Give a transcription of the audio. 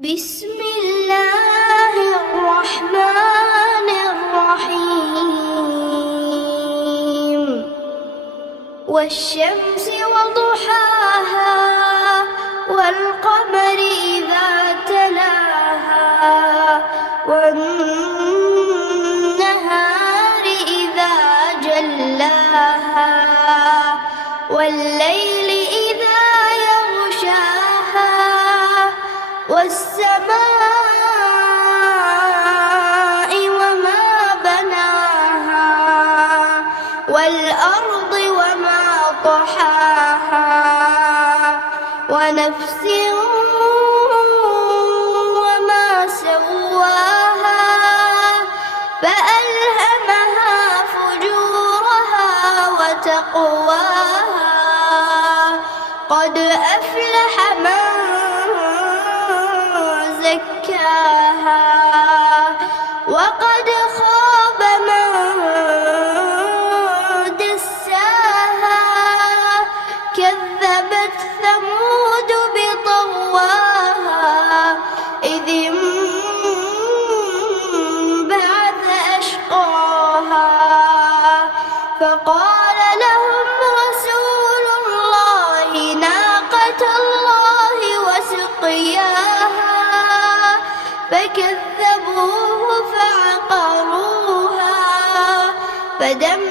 بسم الله الرحمن الرحيم والشمس وضحاها والقمر إذا تلاها والنهار إذا جلاها والليل إذا يغشاها والسماء وما بناها والأرض وما طحاها ونفس وما سواها فألهمها فجورها وتقواها قد أفلح من زكاها وقد خاب من دساها كذبت ثمود بطغواها إذ انبعث أشقاها فقال لهم رسول الله ناقة الله وسقياها فكذبوه فعقروها فدمدم